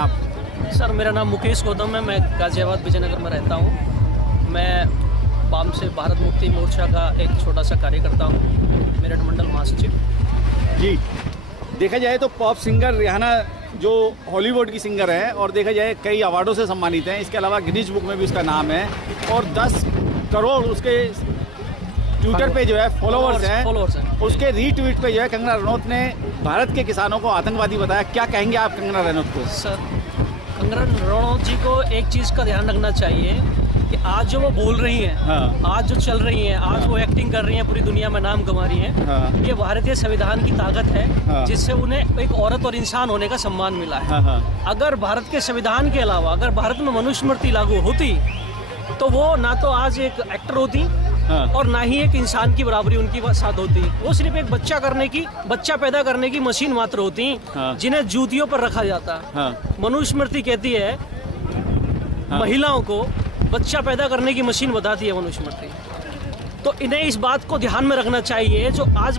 आप? सर मेरा नाम मुकेश गौतम है, मैं गाजियाबाद विजयनगर में रहता हूँ। मैं बाम से भारत मुक्ति मोर्चा का एक छोटा सा कार्यकर्ता हूँ, मेरठ मंडल महासचिव। जी, देखा जाए तो पॉप सिंगर रिहाना जो हॉलीवुड की सिंगर है और देखा जाए कई अवार्डों से सम्मानित हैं, इसके अलावा गिनीज बुक में भी उसका नाम है और 10 करोड़ उसके ट्विटर पे जो है फॉलोअर्स हैं। उसके रीट्वीट पे जो है कंगना रनौत ने भारत के किसानों को आतंकवादी बताया। क्या कहेंगे आप कंगना रनौत को? सर कंगना रनौत जी को एक चीज़ का ध्यान रखना चाहिए कि आज जो वो बोल रही हैं, हाँ। आज जो चल रही हैं, आज वो एक्टिंग कर रही हैं, पूरी दुनिया में नाम कमा रही हैं, हाँ। ये भारतीय संविधान की ताकत है, हाँ। जिससे उन्हें एक औरत और इंसान होने का सम्मान मिला है। हाँ, हाँ। अगर भारत के संविधान के अलावा अगर भारत में मनुस्मृति लागू होती तो वो ना तो आज एक एक्टर होती, हाँ। और ना ही एक इंसान की बराबरी उनकी साथ होती। वो सिर्फ एक बच्चा पैदा करने की मशीन मात्र होती, हाँ। जिन्हें जूतियों पर रखा जाता। हाँ। मनुस्मृति कहती है, हाँ। महिलाओं को बच्चा पैदा करने की मशीन बताती है मनुस्मृति। तो इन्हें इस बात को ध्यान में रखना चाहिए, जो आज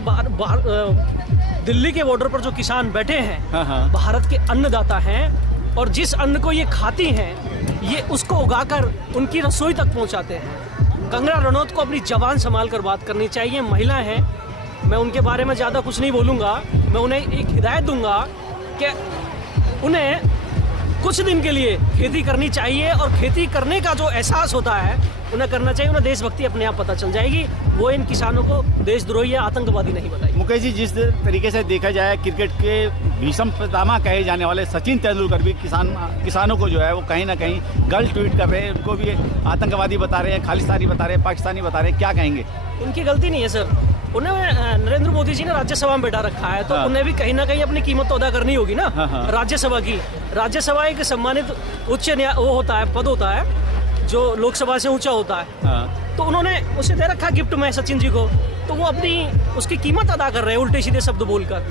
दिल्ली के बॉर्डर पर जो किसान बैठे हैं, हाँ, हाँ। भारत के अन्नदाता हैं, और जिस अन्न को ये खाती हैं, ये उसको उगाकर उनकी रसोई तक पहुंचाते हैं। कंगना रनौत को अपनी जबान संभाल कर बात करनी चाहिए। महिला हैं, मैं उनके बारे में ज़्यादा कुछ नहीं बोलूँगा। मैं उन्हें एक हिदायत दूंगा कि उन्हें कुछ दिन के लिए खेती करनी चाहिए, और खेती करने का जो एहसास होता है उन्हें करना चाहिए। उन्हें देशभक्ति अपने आप पता चल जाएगी। वो इन किसानों को देशद्रोही या आतंकवादी नहीं बताएगी। मुकेश जी, जिस तरीके से देखा जाए क्रिकेट के भीषम पितामह कहे जाने वाले सचिन तेंदुलकर भी किसानों को जो है वो कहीं ना कहीं गलत ट्वीट कर रहे हैं, उनको भी आतंकवादी बता रहे हैं, खालिस्तानी बता रहे हैं, पाकिस्तानी बता रहे हैं। क्या कहेंगे? उनकी गलती नहीं है सर, उन्हें नरेंद्र मोदी जी ने राज्यसभा में बैठा रखा है, तो हाँ। उन्हें भी कहीं ना कहीं अपनी कीमत तो अदा करनी होगी ना। हाँ, हाँ। राज्यसभा की, राज्यसभा एक सम्मानित उच्च वो होता है, पद होता है जो लोकसभा से ऊंचा होता है। हाँ। तो उन्होंने उसे दे रखा गिफ्ट में सचिन जी को, तो वो अपनी उसकी कीमत अदा कर रहे हैं उल्टे सीधे शब्द बोलकर।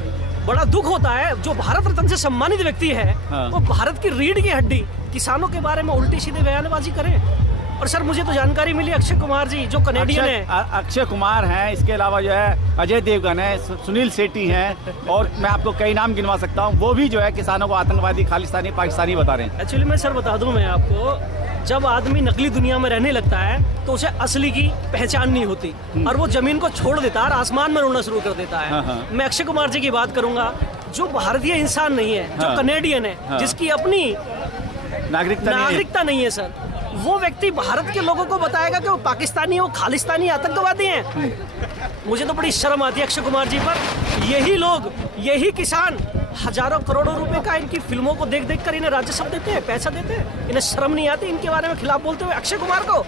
बड़ा दुख होता है, जो भारत रत्न से सम्मानित व्यक्ति है, हाँ। वो भारत की रीढ़ की हड्डी किसानों के बारे में उल्टी सीधे बयानबाजी करें। और सर मुझे तो जानकारी मिली अक्षय कुमार जी जो कनेडियन है, अक्षय कुमार हैं, इसके अलावा जो है अजय देवगन है, सुनील शेट्टी हैं, और मैं आपको कई नाम गिनवा सकता हूं, वो भी जो है किसानों को आतंकवादी, खालिस्तानी, पाकिस्तानी बता रहे हैं। एक्चुअली मैं सर बता दूं मैं आपको, जब आदमी नकली दुनिया में रहने लगता है तो उसे असली की पहचान नहीं होती, और वो जमीन को छोड़ देता है और आसमान में उड़ना शुरू कर देता है। हाँ, हाँ। मैं अक्षय कुमार जी की बात करूंगा, जो भारतीय इंसान नहीं है, जो हाँ। कनेडियन है, हाँ। जिसकी अपनी नागरिकता नहीं है सर, वो व्यक्ति भारत के लोगों को बताएगा कि वो पाकिस्तानी, वो खालिस्तानी, आतंकवादी हैं। मुझे तो बड़ी शर्म आती है अक्षय कुमार जी पर। यही लोग, यही किसान हजारों करोड़ों रुपए का इनकी फिल्मों को देख देख कर इन्हें राज्यसभा देते हैं, पैसा देते हैं। इन्हें शर्म नहीं आती इनके बारे में खिलाफ बोलते हुए अक्षय कुमार को?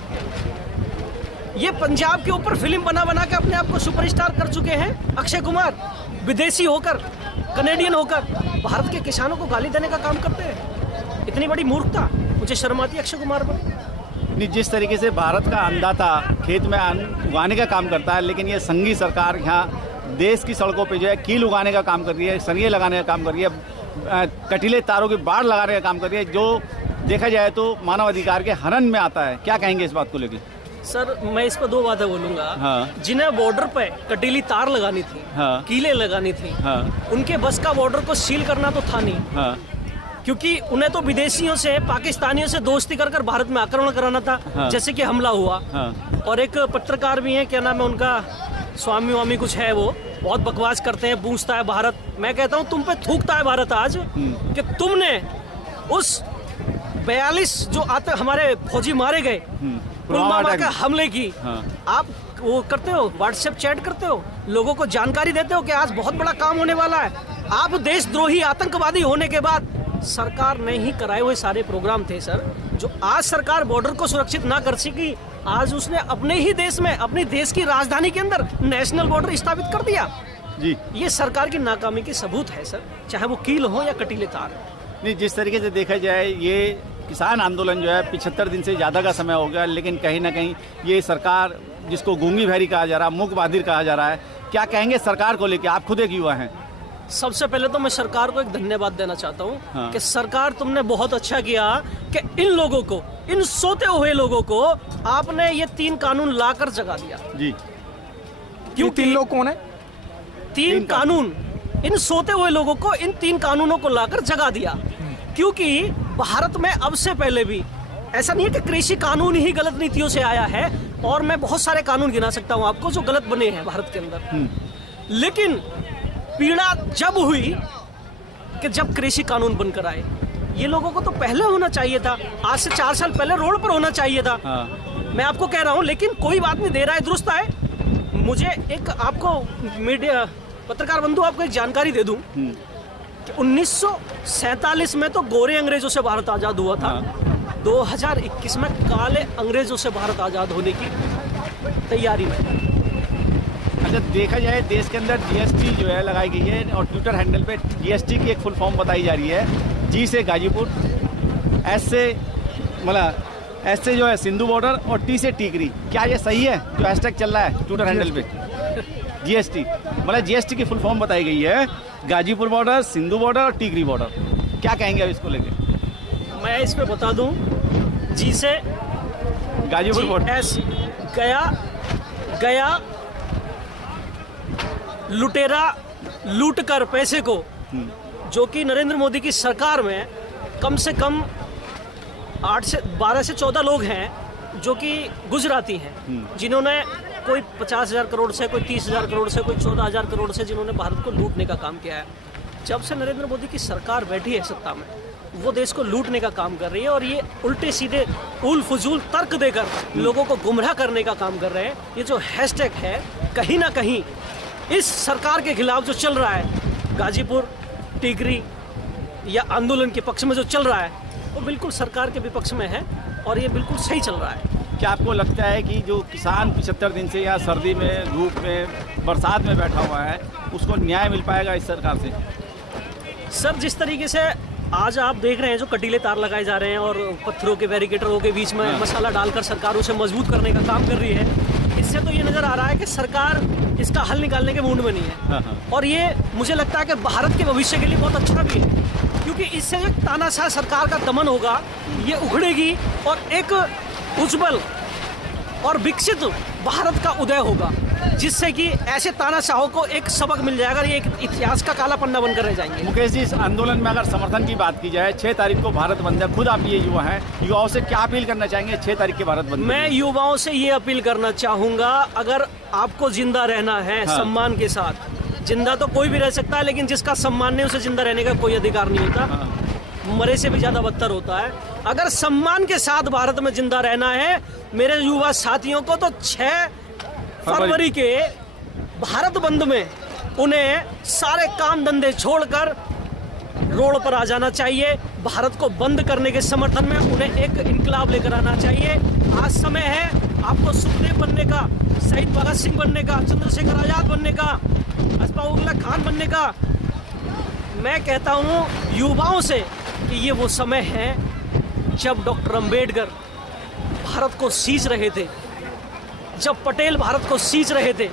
ये पंजाब के ऊपर फिल्म बना बना के अपने आप को सुपरस्टार कर चुके हैं अक्षय कुमार। विदेशी होकर, कनेडियन होकर भारत के किसानों को गाली देने का काम करते हैं। इतनी बड़ी मूर्खता, मुझे शर्म आती है अक्षय कुमार पर। जिस तरीके से भारत का अन्नदाता खेत में अन्न उगाने का काम करता है, लेकिन ये संघी सरकार यहाँ देश की सड़कों पे जो है कील उगाने का काम कर रही है, सरिये लगाने का काम कर रही है, कटीले तारों की बाढ़ लगाने का काम कर रही है, जो देखा जाए तो मानवाधिकार के हनन में आता है। क्या कहेंगे इस बात को लेकर? सर मैं इस पर दो बातें बोलूंगा। हाँ। जिन्हें बॉर्डर पे कटीली तार लगानी थी, हाँ। कीलें लगानी थी, हाँ। उनके बस का बॉर्डर को सील करना तो था नहीं। हाँ। क्योंकि उन्हें तो विदेशियों से, पाकिस्तानियों से दोस्ती कर कर भारत में आक्रमण कराना था। हाँ। जैसे कि हमला हुआ। हाँ। और एक पत्रकार भी है, क्या नाम है उनका, स्वामी कुछ है, वो बहुत बकवास करते हैं, पूछता है भारत। मैं कहता हूँ तुम पे थूकता है भारत आज कि तुमने उस 42 जो हमारे फौजी मारे गए पुलवामा के हमले की, हाँ। आप वो करते हो, व्हाट्सएप चैट करते हो, लोगों को जानकारी देते हो कि आज बहुत बड़ा काम होने वाला है। आप देशद्रोही, आतंकवादी होने के बाद सरकार ने ही कराए हुए सारे प्रोग्राम थे सर, जो आज सरकार बॉर्डर को सुरक्षित ना कर सकी, आज उसने अपने ही देश में, अपनी देश की राजधानी के अंदर नेशनल बॉर्डर स्थापित कर दिया। जी, ये सरकार की नाकामी के सबूत है सर, चाहे वो कील हो या कटीले तार। नहीं, जिस तरीके से देखा जाए ये किसान आंदोलन जो है 75 दिन से ज़्यादा का समय हो गया, लेकिन कहीं ना कहीं ये सरकार, जिसको गूंगी बहरी कहा जा रहा है, मूक बधिर कहा जा रहा है, क्या कहेंगे सरकार को लेके? आप खुद एक युवा हैं। सबसे पहले तो मैं सरकार को एक धन्यवाद देना चाहता हूँ। हाँ। कि सरकार, तुमने बहुत अच्छा किया कि इन लोगों को, इन सोते हुए लोगों को आपने ये 3 कानून लाकर जगा दिया। जी, क्यों? 3 लोग कौन है? 3 कानून, इन सोते हुए लोगों को इन 3 कानूनों को लाकर जगा दिया। क्योंकि भारत में अब से पहले भी ऐसा नहीं है कि कृषि कानून ही गलत नीतियों से आया है, और मैं बहुत सारे कानून गिना सकता हूं आपको जो गलत बने हैं भारत के अंदर। लेकिन पीड़ा जब हुई कि जब कृषि कानून बनकर आए। ये लोगों को तो पहले होना चाहिए था, आज से 4 साल पहले रोड पर होना चाहिए था। मैं आपको कह रहा हूं, लेकिन कोई बात नहीं, दे रहा है दुरुस्त है। मुझे एक आपको मीडिया पत्रकार बंधु आपको एक जानकारी दे दूं कि 1947 में तो गोरे अंग्रेजों से भारत आजाद हुआ था। 2021 में काले अंग्रेजों से भारत आजाद होने की तैयारी में। अच्छा, देखा जाए देश के अंदर जीएसटी जो है लगाई गई है, और ट्विटर हैंडल पे जीएसटी की एक फुल फॉर्म बताई जा रही है। जी से गाजीपुर, एस से मतलब एस से जो है सिंधु बॉर्डर, और टी से टीकरी। क्या ये सही है जो हैशटैग चल रहा है ट्विटर हैंडल पे? जीएसटी मतलब जीएसटी की फुल फॉर्म बताई गई है, गाजीपुर बॉर्डर, सिंधु बॉर्डर और टीकरी बॉर्डर। क्या कहेंगे अब इसको लेके? मैं इस पे बता दूं, जी से गाजीपुर बॉर्डर, एस गया लुटेरा लूट कर पैसे को, जो कि नरेंद्र मोदी की सरकार में कम से कम 12 से 14 लोग हैं जो कि गुजराती हैं, जिन्होंने कोई 50,000 करोड़ से, कोई 30,000 करोड़ से, कोई 14,000 करोड़ से, जिन्होंने भारत को लूटने का काम किया है। जब से नरेंद्र मोदी की सरकार बैठी है सत्ता में, वो देश को लूटने का काम कर रही है, और ये उल्टे सीधे उल फजूल तर्क देकर लोगों को गुमराह करने का काम कर रहे हैं। ये जो हैशटैग है, कहीं ना कहीं इस सरकार के खिलाफ जो चल रहा है, गाजीपुर टीकरी या आंदोलन के पक्ष में जो चल रहा है, वो बिल्कुल सरकार के विपक्ष में है, और ये बिल्कुल सही चल रहा है। क्या आपको लगता है कि जो किसान 75 दिन से या सर्दी में, धूप में, बरसात में बैठा हुआ है, उसको न्याय मिल पाएगा इस सरकार से? सर, जिस तरीके से आज आप देख रहे हैं जो कटीले तार लगाए जा रहे हैं और पत्थरों के बैरिकेडों के बीच में मसाला डालकर सरकार उसे मजबूत करने का काम कर रही है, इससे तो ये नज़र आ रहा है कि सरकार इसका हल निकालने के मूड में नहीं है। और ये मुझे लगता है कि भारत के भविष्य के लिए बहुत अच्छा भी है, क्योंकि इससे एक तानाशाह सरकार का दमन होगा, ये उखड़ेगी, और एक उज्जवल और विकसित भारत का उदय होगा, जिससे कि ऐसे तानाशाहों को एक सबक मिल जाएगा। ये एक इतिहास का काला पन्ना बनकर रह जाएंगे। मुकेश जी, इस आंदोलन में अगर समर्थन की बात की जाए, 6 तारीख को भारत बंद है, खुद आप ये युवा हैं, युवाओं से क्या अपील करना चाहेंगे 6 तारीख के भारत बंद? मैं युवाओं से ये अपील करना चाहूँगा, अगर आपको जिंदा रहना है सम्मान के साथ, जिंदा तो कोई भी रह सकता है, लेकिन जिसका सम्मान नहीं, उसे जिंदा रहने का कोई अधिकार नहीं होता, मरे से भी ज़्यादा बदतर होता है। अगर सम्मान के साथ भारत में जिंदा रहना है, मेरे युवा साथियों को तो 6 फरवरी के भारत बंद में उन्हें सारे काम धंधे छोड़कर रोड पर आ जाना चाहिए। भारत को बंद करने के समर्थन में उन्हें एक इनकलाब लेकर आना चाहिए। आज समय है आपको सुखदेव बनने का, शहीद भगत सिंह बनने का, चंद्रशेखर आजाद बनने का, अशफाक उल्लाह खान बनने का। मैं कहता हूँ युवाओं से कि ये वो समय है जब डॉक्टर अंबेडकर भारत को सींच रहे थे, जब पटेल भारत को सींच रहे थे।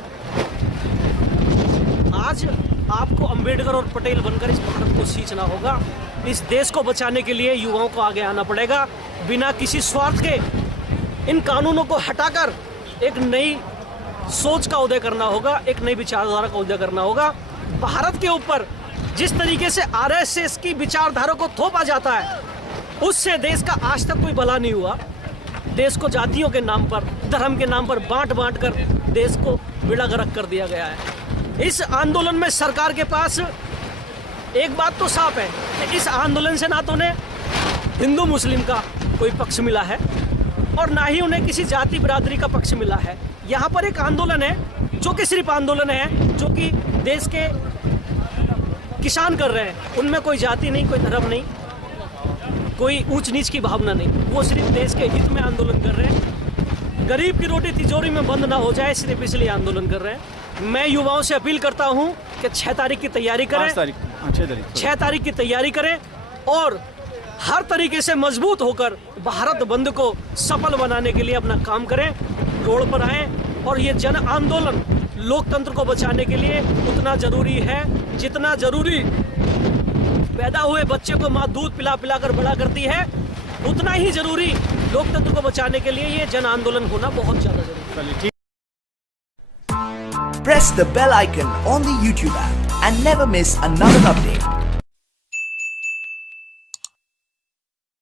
आज आपको अंबेडकर और पटेल बनकर इस भारत को सींचना होगा। इस देश को बचाने के लिए युवाओं को आगे आना पड़ेगा, बिना किसी स्वार्थ के। इन कानूनों को हटाकर एक नई सोच का उदय करना होगा, एक नई विचारधारा का उदय करना होगा। भारत के ऊपर जिस तरीके से आरएसएस की विचारधारा को थोपा जाता है, उससे देश का आज तक कोई भला नहीं हुआ। देश को जातियों के नाम पर, धर्म के नाम पर बांट कर देश को बेड़ा गर्क कर दिया गया है। इस आंदोलन में सरकार के पास एक बात तो साफ है कि इस आंदोलन से ना तो उन्हें हिंदू मुस्लिम का कोई पक्ष मिला है, और ना ही उन्हें किसी जाति बिरादरी का पक्ष मिला है। यहाँ पर एक आंदोलन है जो कि सिर्फ आंदोलन है, जो कि देश के किसान कर रहे हैं। उनमें कोई जाति नहीं, कोई धर्म नहीं, कोई ऊंच नीच की भावना नहीं। वो सिर्फ देश के हित में आंदोलन कर रहे हैं। गरीब की रोटी तिजोरी में बंद ना हो जाए, सिर्फ इसलिए आंदोलन कर रहे हैं। मैं युवाओं से अपील करता हूं कि 6 तारीख की तैयारी करें, 6 तारीख की तैयारी करें, और हर तरीके से मजबूत होकर भारत बंद को सफल बनाने के लिए अपना काम करें, रोड पर आएं। और ये जन आंदोलन लोकतंत्र को बचाने के लिए उतना जरूरी है जितना जरूरी पैदा हुए बच्चे को माँ दूध पिला पिला कर बड़ा करती है, उतना ही जरूरी लोकतंत्र को बचाने के लिए ये जन आंदोलन होना बहुत ज्यादा जरूरी है। Press the bell icon on the YouTube app and never miss another update.